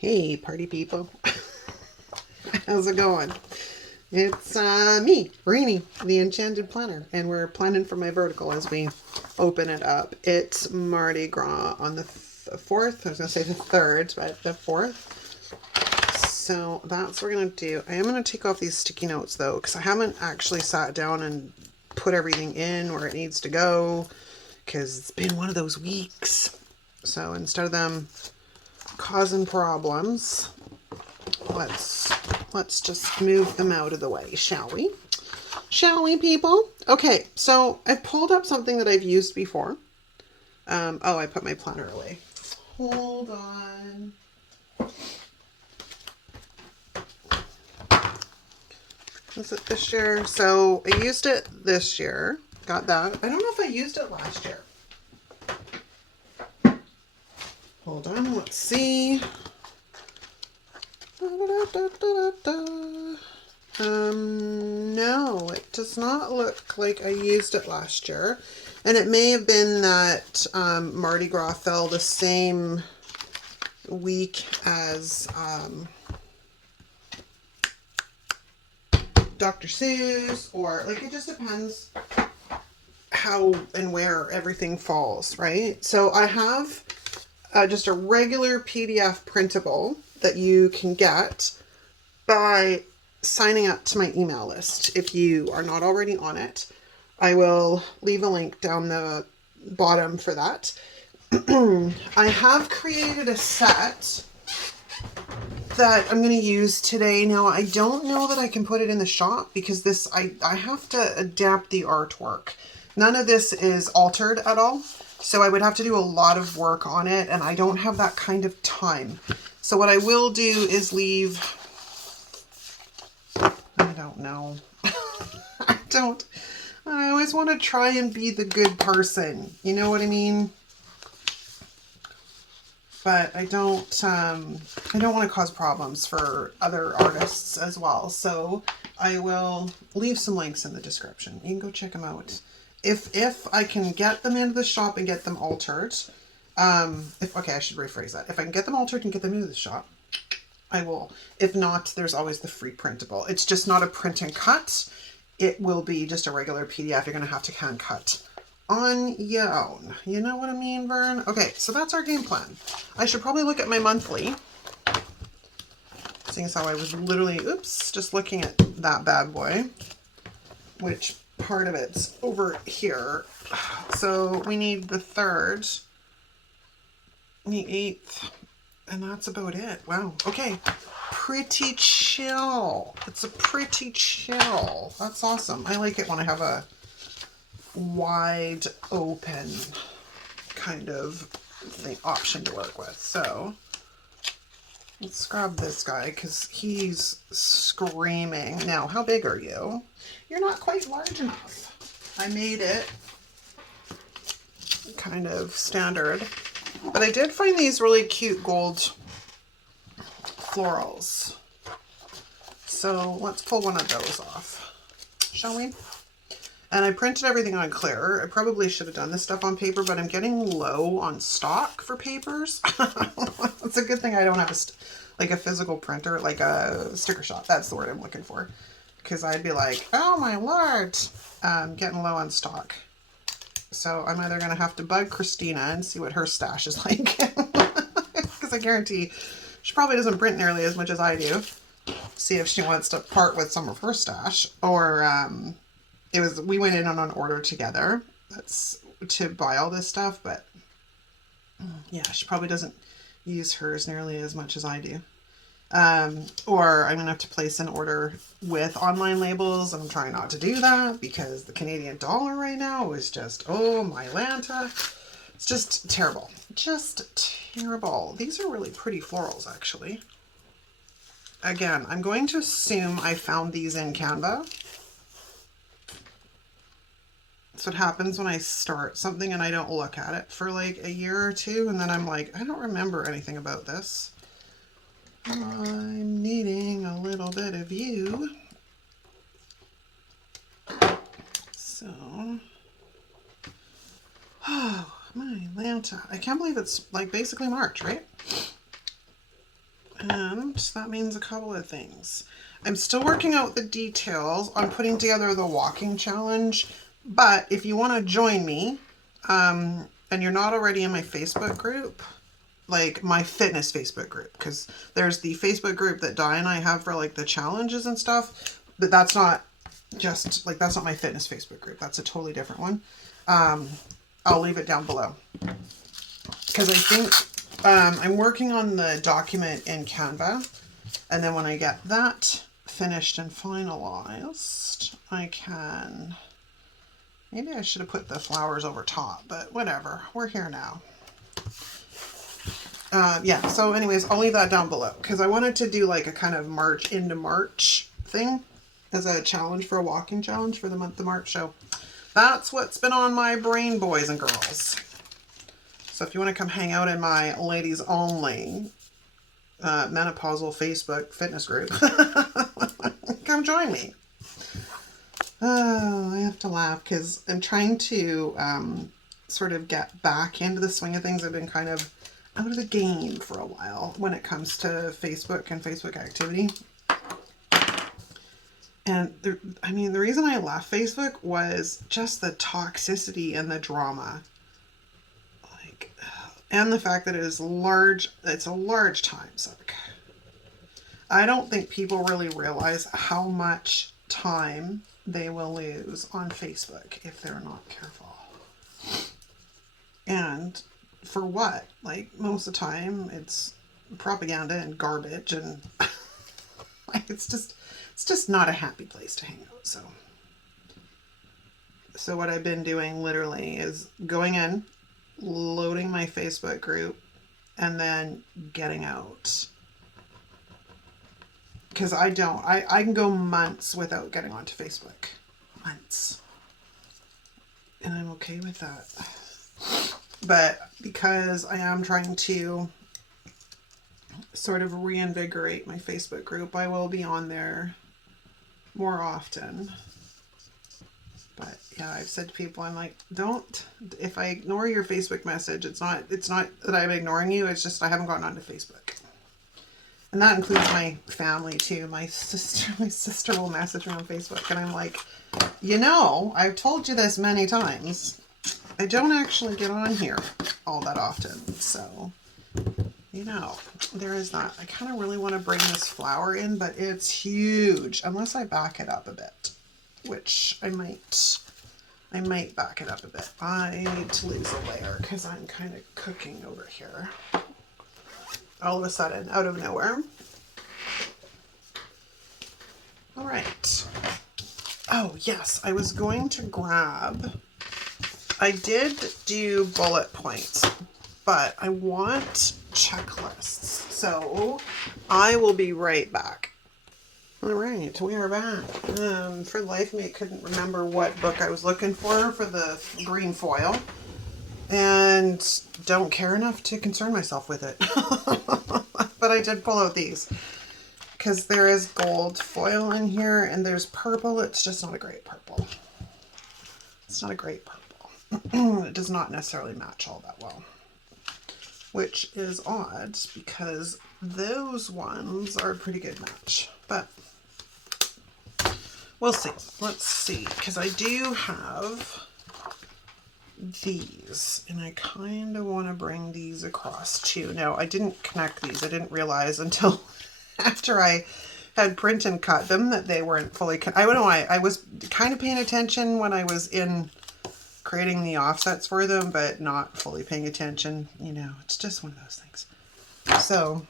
Hey, party people. How's it going? It's me, Rainy, the Enchanted Planner, and we're planning for my vertical as we open it up. It's Mardi Gras on the 4th. I was going to say the 3rd, but the 4th. So that's what we're going to do. I am going to take off these sticky notes, though, because I haven't actually sat down and put everything in where it needs to go, because it's been one of those weeks. So instead of them causing problems, let's just move them out of the way, shall we? Shall we, people? Okay, so I've pulled up something that I've used before. Oh, I put my planner away. Hold on. Was it this year? So I used it this year. Got that. I don't know if I used it last year. Hold on, let's see. No, it does not look like I used it last year. And it may have been that Mardi Gras fell the same week as Dr. Seuss, or like it just depends how and where everything falls, right? So I have just a regular PDF printable that you can get by signing up to my email list. If you are not already on it, I will leave a link down the bottom for that. I have created a set that I'm going to use today. Now, I don't know that I can put it in the shop because I have to adapt the artwork. None of this is altered at all. So I would have to do a lot of work on it, and I don't have that kind of time. So what I will do is leave, I don't know. I always want to try and be the good person. You know what I mean? But I don't want to cause problems for other artists as well. So I will leave some links in the description. You can go check them out. If I can get them into the shop and get them altered, okay, I should rephrase that. If I can get them altered and get them into the shop, I will. If not, there's always the free printable. It's just not a print and cut. It will be just a regular PDF. You're going to have to hand cut on your own. You know what I mean, Vern? Okay, so that's our game plan. I should probably look at my monthly, seeing as how I was literally, just looking at that bad boy, which part of it's over here. So we need the 3rd, the 8th, and that's about it. Wow. Okay. Pretty chill. It's a pretty chill. That's awesome. I like it when I have a wide open kind of thing option to work with. So let's grab this guy because he's screaming. Now, how big are you? You're not quite large enough. I made it kind of standard, but I did find these really cute gold florals. So let's pull one of those off, shall we? And I printed everything on clear. I probably should have done this stuff on paper, but I'm getting low on stock for papers. It's a good thing I don't have a physical printer, like a sticker shop. That's the word I'm looking for. Because I'd be like, oh my lord, getting low on stock. So I'm either going to have to bug Christina and see what her stash is like. Because I guarantee she probably doesn't print nearly as much as I do. See if she wants to part with some of her stash. Or we went in on an order together. That's to buy all this stuff. But yeah, she probably doesn't use hers nearly as much as I do. Or I'm going to have to place an order with online labels. I'm trying not to do that because the Canadian dollar right now is just, oh my Lanta. It's just terrible. Just terrible. These are really pretty florals, actually. Again, I'm going to assume I found these in Canva. That's what happens when I start something and I don't look at it for like a year or two. And then I'm like, I don't remember anything about this. I'm needing a little bit of you. So, oh, my Lanta. I can't believe it's like basically March, right? And that means a couple of things. I'm still working out the details on putting together the walking challenge, but if you want to join me, and you're not already in my Facebook group, like my fitness Facebook group, because there's the Facebook group that Di and I have for like the challenges and stuff, but that's not just like, that's not my fitness Facebook group. That's a totally different one. I'll leave it down below because I think I'm working on the document in Canva, and then when I get that finished and finalized, I can, maybe I should have put the flowers over top, but whatever, we're here now. Yeah, so anyways, I'll leave that down below because I wanted to do like a kind of March into March thing as a challenge for a walking challenge for the month of March. So that's what's been on my brain, boys and girls. So if you want to come hang out in my ladies only menopausal Facebook fitness group, come join me. Oh, I have to laugh because I'm trying to sort of get back into the swing of things. I've been kind of out of the game for a while when it comes to Facebook and Facebook activity. And I mean, the reason I left Facebook was just the toxicity and the drama. Like, and the fact that it's a large time suck. I don't think people really realize how much time they will lose on Facebook if they're not careful. And for what? Like, most of the time it's propaganda and garbage, and it's just not a happy place to hang out. So what I've been doing literally is going in, loading my Facebook group, and then getting out. Because I can go months without getting onto Facebook. Months. And I'm okay with that. But because I am trying to sort of reinvigorate my Facebook group, I will be on there more often. But yeah, I've said to people, I'm like, if I ignore your Facebook message, it's not that I'm ignoring you, it's just I haven't gotten onto Facebook. And that includes my family too. My sister will message me on Facebook, and I'm like, I've told you this many times. I don't actually get on here all that often. So, there is that. I kind of really want to bring this flower in, but it's huge. Unless I back it up a bit, which I might back it up a bit. I need to lose a layer because I'm kind of cooking over here. All of a sudden, out of nowhere. All right. Oh, yes, I was going to grab, I did do bullet points, but I want checklists. So I will be right back. All right, we are back. For the life of me, I couldn't remember what book I was looking for the green foil. And don't care enough to concern myself with it. But I did pull out these because there is gold foil in here and there's purple. It's just not a great purple. It's not a great purple. It does not necessarily match all that well, which is odd because those ones are a pretty good match, but we'll see. Let's see, because I do have these, and I kind of want to bring these across too. Now, I didn't connect these. I didn't realize until after I had print and cut them that they weren't fully I don't know why. I was kind of paying attention when I was in creating the offsets for them, but not fully paying attention. It's just one of those things. So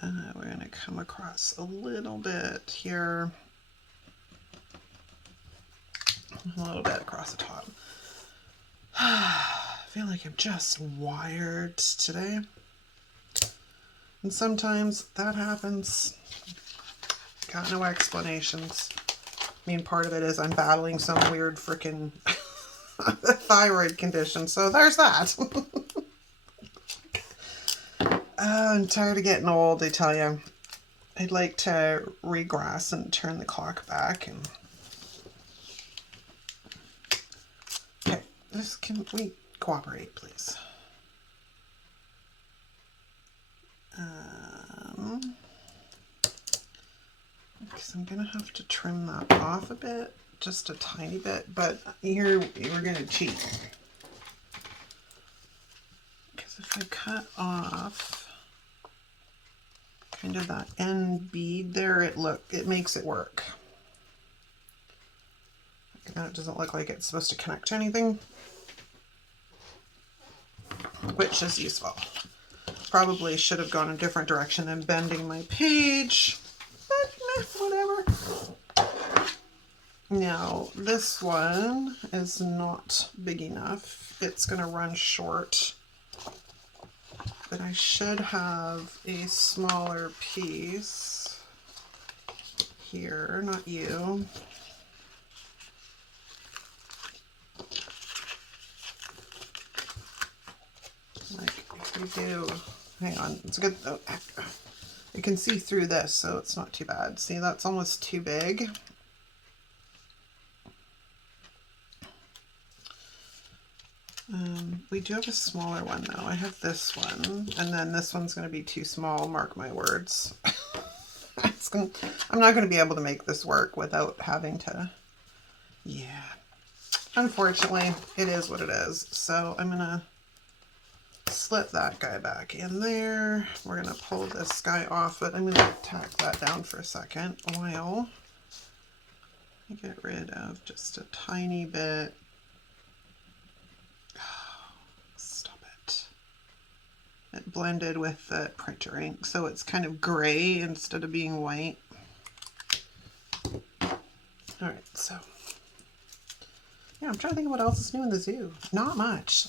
we're going to come across a little bit here, a little bit across the top. I feel like I'm just wired today. And sometimes that happens. Got no explanations. I mean, part of it is I'm battling some weird freaking thyroid condition. So there's that. I'm tired of getting old, I tell you. I'd like to regress and turn the clock back and can we cooperate, please? because I'm gonna have to trim that off a bit, just a tiny bit, but here we're gonna cheat. Because if I cut off kind of that end bead there, it makes it work. Now it doesn't look like it's supposed to connect to anything, which is useful. Probably should have gone a different direction than bending my page, but whatever. Now this one is not big enough. It's going to run short, but I should have a smaller piece here, not you. Like if we do, hang on, it's good. Oh, you can see through this, so it's not too bad. See, that's almost too big. We do have a smaller one though. I have this one, and then this one's going to be too small, mark my words. I'm not going to be able to make this work without having to, yeah. Unfortunately, it is what it is. So I'm going to slip that guy back in there. We're going to pull this guy off, but I'm going to tack that down for a second while I get rid of just a tiny bit. It blended with the printer ink, so it's kind of gray instead of being white. All right, so yeah, I'm trying to think of what else is new in the zoo. Not much.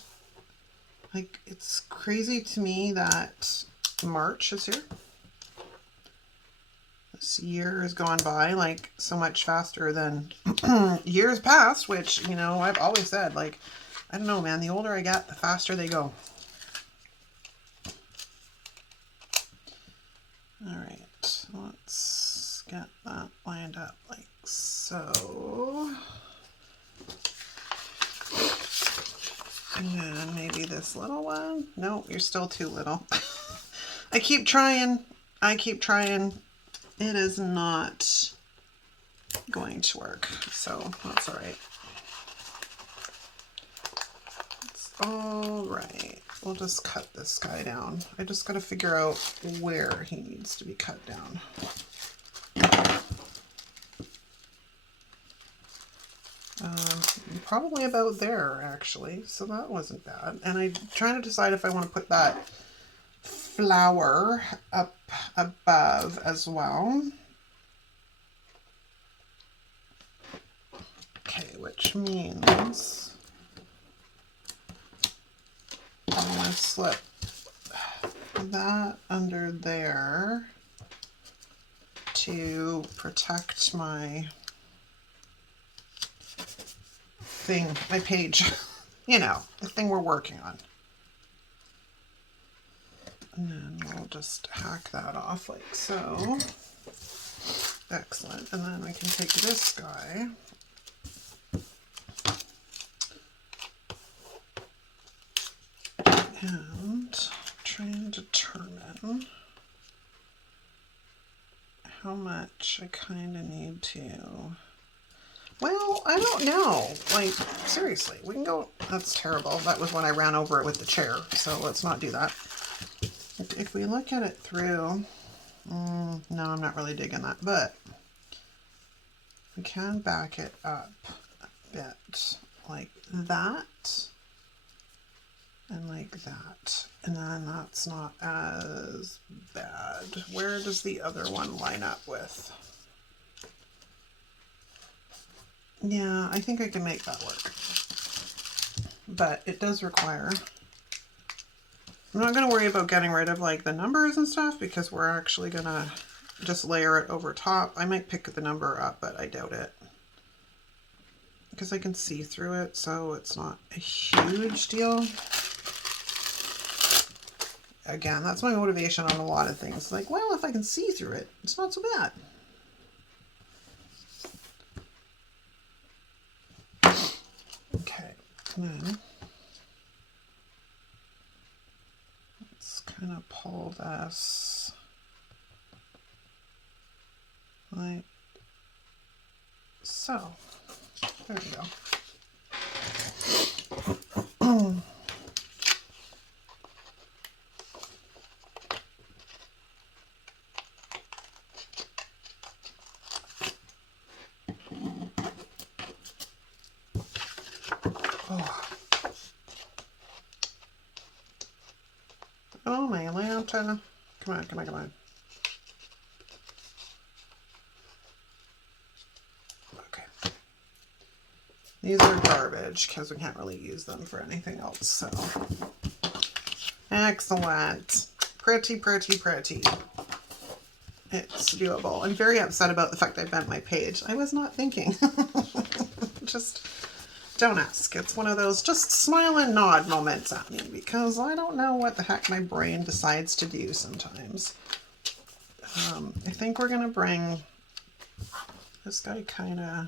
Like, it's crazy to me that March is here. This year has gone by like so much faster than years past, which, you know, I've always said, like, I don't know, man, the older I get, the faster they go. All right, let's get that lined up like so. And then maybe this little one. No, you're still too little. I keep trying. It is not going to work, so that's all right. It's all right. We'll just cut this guy down. I just got to figure out where he needs to be cut down. Probably about there, actually, so that wasn't bad. And I'm trying to decide if I want to put that flower up above as well. Okay, which means I'm going to slip that under there to protect my thing, my page, you know, the thing we're working on. And then we'll just hack that off like so. Excellent. And then we can take this guy and try and determine how much I kind of need to. Well, I don't know. Like, seriously, we can go. That's terrible. That was when I ran over it with the chair, so let's not do that. If we look at it through, no, I'm not really digging that, but we can back it up a bit like that and like that. And then that's not as bad. Where does the other one line up with? Yeah, I think I can make that work. But it does require... I'm not going to worry about getting rid of like the numbers and stuff because we're actually going to just layer it over top. I might pick the number up, but I doubt it. Because I can see through it, so it's not a huge deal. Again, that's my motivation on a lot of things. Like, well, if I can see through it, it's not so bad. Okay, and then let's kind of pull this like So, there we go. Oh, my lantern. Come on, come on, come on. Okay. These are garbage because we can't really use them for anything else, so. Excellent. Pretty, pretty, pretty. It's doable. I'm very upset about the fact I bent my page. I was not thinking. Just don't ask. It's one of those just smile and nod moments at me because I don't know what the heck my brain decides to do sometimes. I think we're going to bring this guy kind of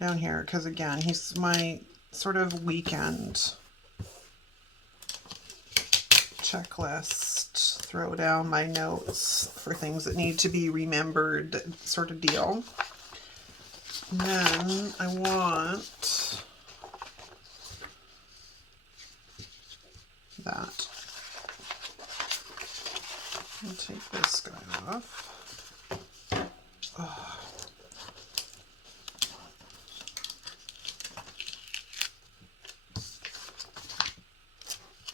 down here because, again, he's my sort of weekend checklist, throw down my notes for things that need to be remembered sort of deal. And then I want that. I'll take this guy off. Oh.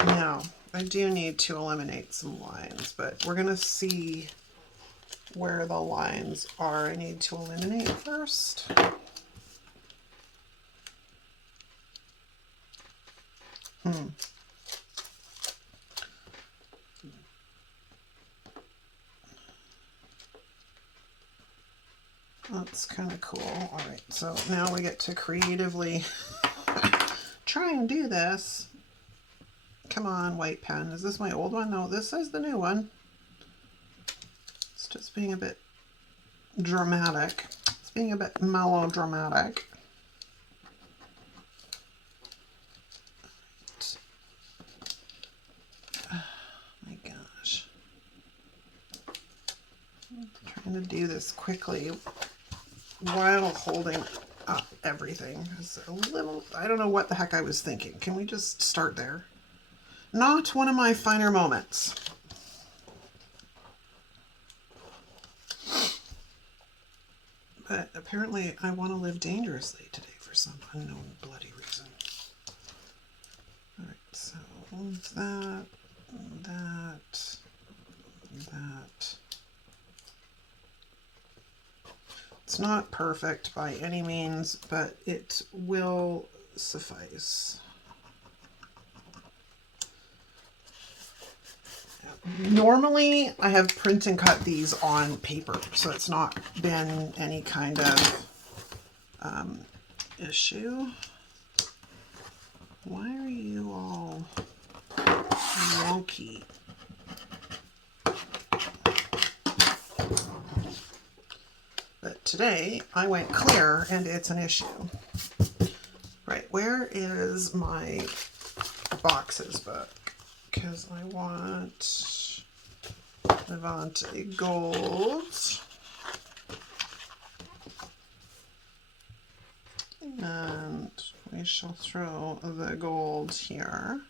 Now, I do need to eliminate some lines, but we're going to see where the lines are I need to eliminate first. That's kind of cool. All right, so now we get to creatively try and do this. Come on, white pen. Is this my old one? No, this is the new one. It's just being a bit dramatic. It's being a bit melodramatic. Oh my gosh. I'm trying to do this quickly while holding up everything. It's a little, I don't know what the heck I was thinking. Can we just start there? Not one of my finer moments. But apparently I want to live dangerously today for some unknown bloody reason. Alright, so that, that, that. It's not perfect by any means, but it will suffice. Normally, I have print and cut these on paper, so it's not been any kind of issue. Why are you all wonky? But today, I went clear, and it's an issue. Right, where is my boxes book? Because I want Levante Gold. And we shall throw the gold here.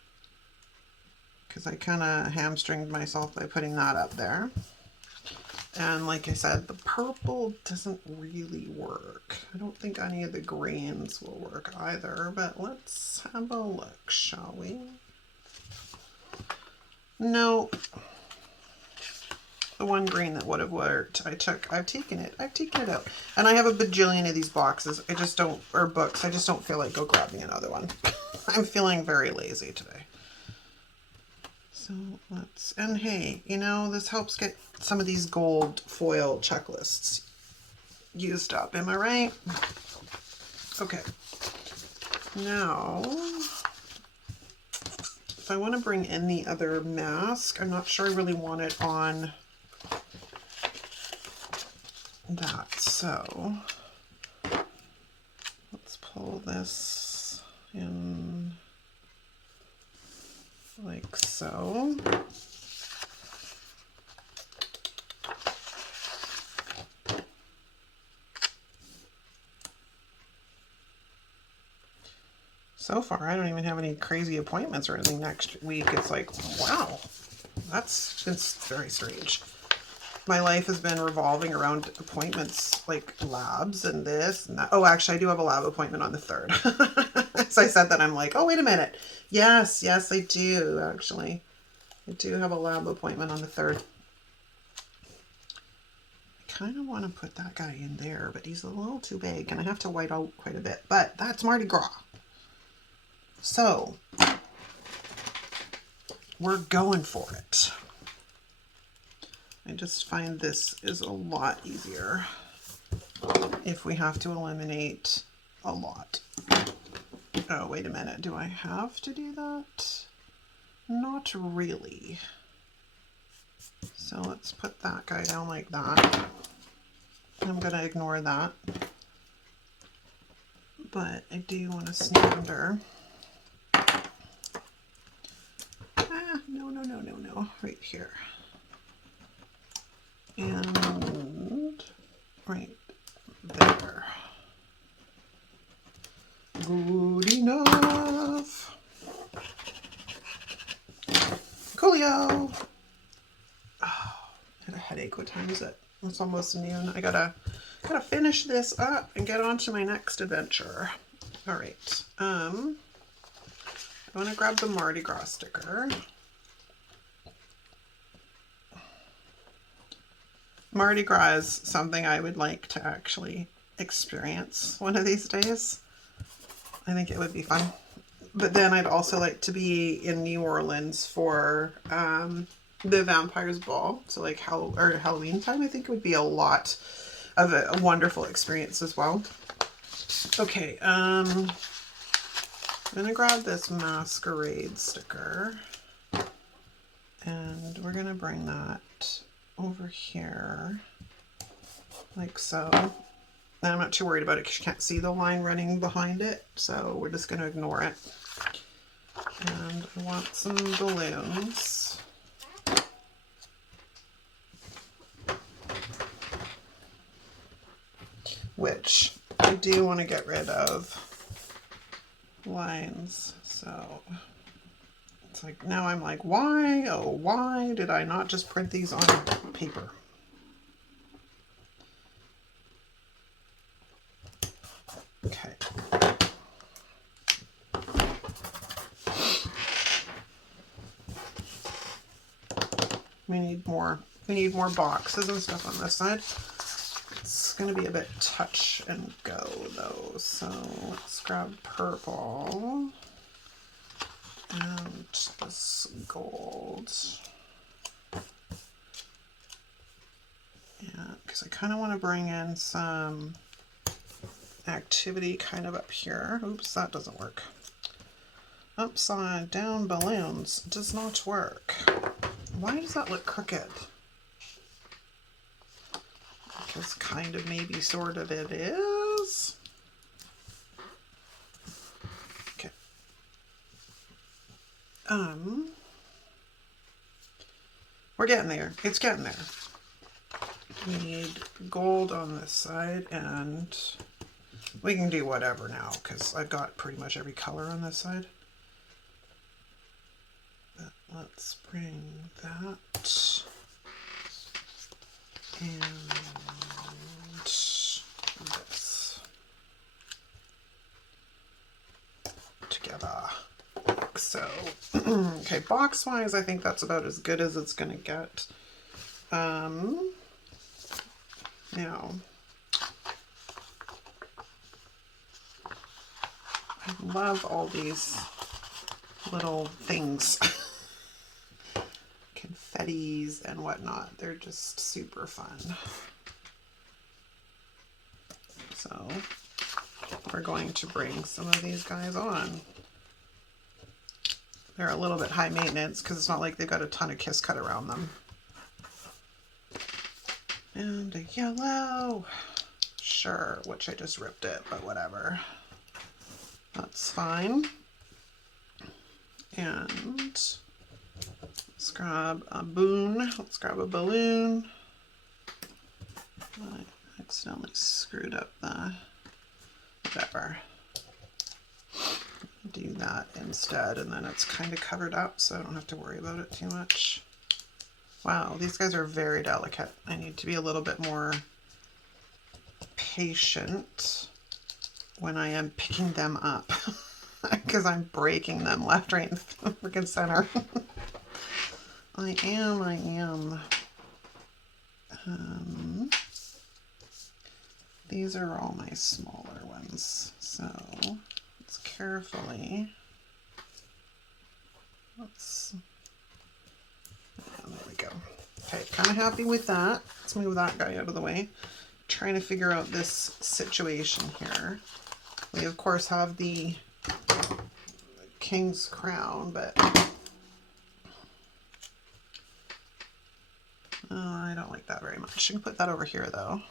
Because I kind of hamstringed myself by putting that up there. And like I said, the purple doesn't really work. I don't think any of the greens will work either, but let's have a look, shall we? No. The one green that would have worked, I've taken it out. And I have a bajillion of these boxes. I just don't, or books, I just don't feel like go grabbing another one. I'm feeling very lazy today. So let's, and hey, you know, this helps get some of these gold foil checklists used up. Am I right? Okay. Now, if I want to bring in the other mask, I'm not sure I really want it on that. So let's pull this in like so. So far, I don't even have any crazy appointments or anything next week. It's like, wow, it's very strange. My life has been revolving around appointments, like labs and this and that. Oh, actually, I do have a lab appointment on the 3rd. As I said that, I'm like, oh, wait a minute. Yes, I do, actually. I do have a lab appointment on the 3rd. I kind of want to put that guy in there, but he's a little too big, and I have to white out quite a bit. But that's Mardi Gras. So, we're going for it. I just find this is a lot easier if we have to eliminate a lot. Oh, wait a minute. Do I have to do that? Not really. So let's put that guy down like that. I'm going to ignore that. But I do want to sneak under. No. Right here. And right there. Good enough. Coolio. Oh, I had a headache. What time is it? It's almost noon. I gotta finish this up and get on to my next adventure. All right. I want to grab the Mardi Gras sticker. Mardi Gras is something I would like to actually experience one of these days. I think it would be fun. But then I'd also like to be in New Orleans for the Vampires Ball. So like Halloween time, I think it would be a lot of a wonderful experience as well. Okay, I'm gonna grab this masquerade sticker and we're gonna bring that over here like so. And I'm not too worried about it because you can't see the line running behind it, so we're just going to ignore it. And I want some balloons. Which I do want to get rid of lines, so it's like now I'm like, why? Oh, why did I not just print these on paper? Okay. We need more boxes and stuff on this side. It's going to be a bit touch and go though. So let's grab purple and this gold. Yeah, because I kind of want to bring in some activity kind of up here. Oops, that doesn't work. Upside down balloons does not work. Why does that look crooked? Because kind of maybe sort of it is. Okay. We're getting there. It's getting there. We need gold on this side, and we can do whatever now because I've got pretty much every color on this side. But let's bring that and this together like so. Okay, box wise, I think that's about as good as it's gonna get. Now, I love all these little things, confettis and whatnot. They're just super fun. So we're going to bring some of these guys on. They're a little bit high maintenance because it's not like they've got a ton of kiss cut around them. And a yellow, sure, which I just ripped it, but whatever. That's fine. And let's grab a boon. Let's grab a balloon. I accidentally screwed up the whatever. do that instead, and then it's kind of covered up, so I don't have to worry about it too much. Wow, these guys are very delicate. I need to be a little bit more patient when I am picking them up because I'm breaking them left, right, and freaking center. I am. These are all my smaller ones, so let's carefully, there we go. Okay, kind of happy with that. Let's move that guy out of the way. Trying to figure out this situation here. We of course have the king's crown, but I don't like that very much. I can put that over here though.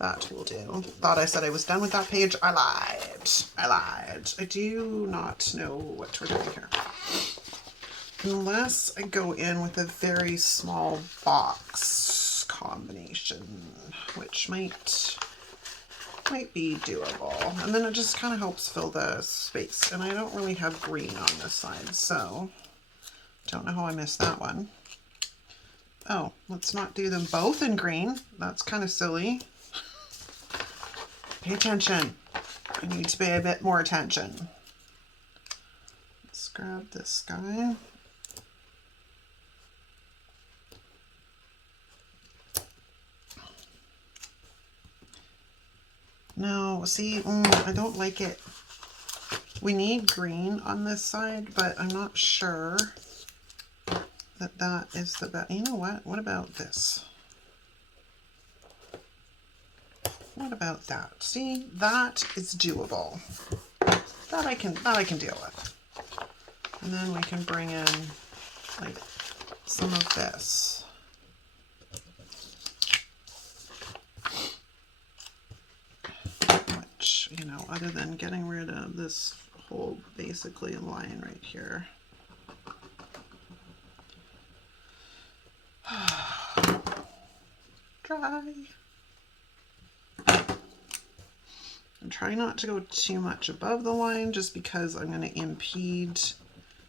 That will do. Thought I said I was done with that page. I lied. I do not know what we're doing here. Unless I go in with a very small box combination, which might be doable. And then it just kind of helps fill the space. And I don't really have green on this side, so don't know how I missed that one. Oh, let's not do them both in green. That's kind of silly. Pay attention. I need to pay a bit more attention. Let's grab this guy. No, see, I don't like it. We need green on this side, but I'm not sure that is the best. You know what? What about this? What about that? See, that is doable. That I can deal with. And then we can bring in like some of this. Which, you know, other than getting rid of this whole basically line right here. Dry. I'm trying not to go too much above the line just because I'm going to impede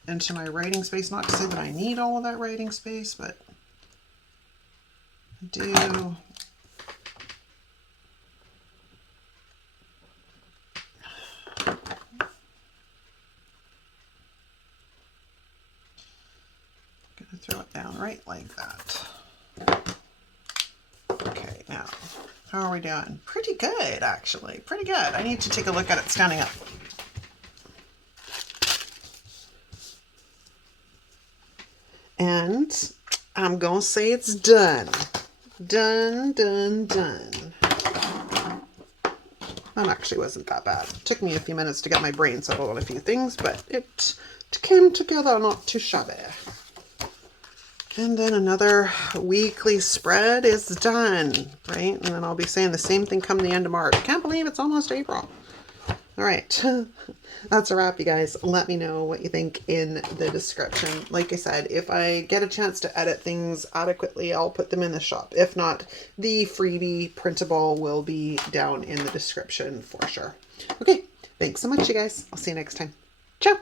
into my writing space. Not to say that I need all of that writing space, but I do. I'm going to throw it down right like that. Okay, now. How are we doing? Pretty good, actually. Pretty good. I need to take a look at it standing up. And I'm going to say it's done. Done. That actually wasn't that bad. It took me a few minutes to get my brain settled on a few things, but it came together not too shabby. And then another weekly spread is done, right? And then I'll be saying the same thing come the end of March. Can't believe it's almost April. All right, that's a wrap, you guys. Let me know what you think in the description. Like I said, if I get a chance to edit things adequately, I'll put them in the shop. If not, the freebie printable will be down in the description for sure. Okay, thanks so much, you guys. I'll see you next time. Ciao.